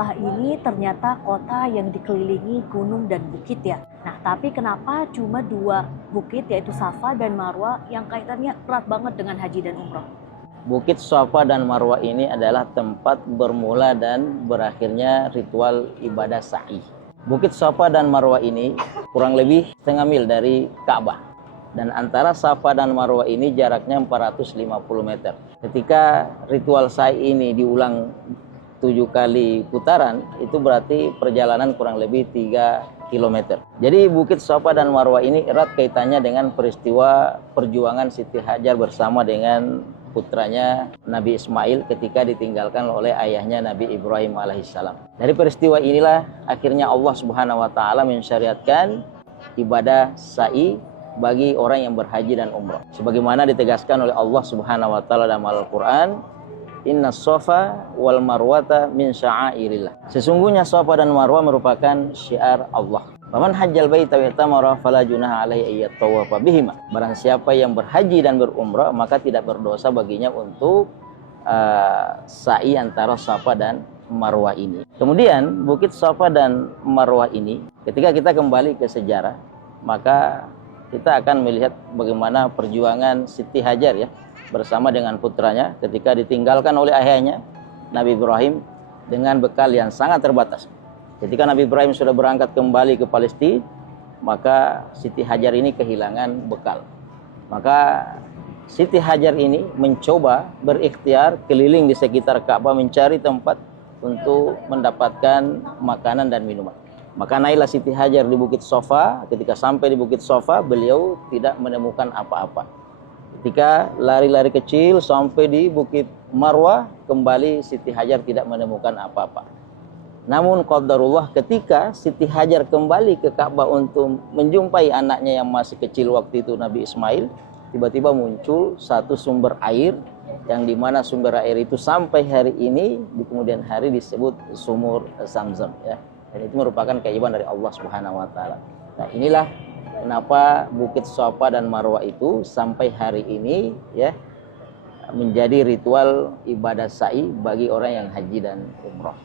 Mekah ini ternyata kota yang dikelilingi gunung dan bukit ya. Nah, tapi kenapa cuma 2 bukit yaitu Safa dan Marwa yang kaitannya erat banget dengan haji dan umroh? Bukit Safa dan Marwa ini adalah tempat bermula dan berakhirnya ritual ibadah sa'i. Bukit Safa dan Marwa ini kurang lebih setengah mil dari Ka'bah. Dan antara Safa dan Marwa ini jaraknya 450 meter. Ketika ritual sa'i ini diulang 7 kali putaran, itu berarti perjalanan kurang lebih 3 km. Jadi Bukit Safa dan Marwa ini erat kaitannya dengan peristiwa perjuangan Siti Hajar bersama dengan putranya Nabi Ismail ketika ditinggalkan oleh ayahnya Nabi Ibrahim alaihissalam. Dari peristiwa inilah akhirnya Allah Subhanahu wa taala mensyariatkan ibadah sa'i bagi orang yang berhaji dan umrah. Sebagaimana ditegaskan oleh Allah Subhanahu wa taala dalam Al-Qur'an, Inna Safa wal Marwata min sya'airillah. Sesungguhnya Safa dan Marwa merupakan syiar Allah. Faman hajjal baita wa i'tamara fala junaha alaihi ayyatawafa bihima. Barang siapa yang berhaji dan berumrah maka tidak berdosa baginya untuk sa'i antara Safa dan Marwa ini. Kemudian Bukit Safa dan Marwa ini ketika kita kembali ke sejarah, maka kita akan melihat bagaimana perjuangan Siti Hajar ya bersama dengan putranya ketika ditinggalkan oleh ayahnya Nabi Ibrahim dengan bekal yang sangat terbatas. Ketika Nabi Ibrahim sudah berangkat kembali ke Palestina, maka Siti Hajar ini kehilangan bekal. Maka Siti Hajar ini mencoba berikhtiar keliling di sekitar Ka'bah mencari tempat untuk mendapatkan makanan dan minuman. Maka naiklah Siti Hajar di Bukit Safa. Ketika sampai di Bukit Safa, beliau tidak menemukan apa-apa. Ketika lari-lari kecil sampai di Bukit Marwa, kembali Siti Hajar tidak menemukan apa-apa. Namun qadarullah ketika Siti Hajar kembali ke Ka'bah untuk menjumpai anaknya yang masih kecil waktu itu Nabi Ismail, tiba-tiba muncul satu sumber air yang dimana sumber air itu sampai hari ini di kemudian hari disebut sumur Zamzam ya. Dan itu merupakan keajaiban dari Allah Subhanahu wa taala. Nah, inilah kenapa Bukit Safa dan Marwa itu sampai hari ini ya menjadi ritual ibadah sa'i bagi orang yang haji dan umrah.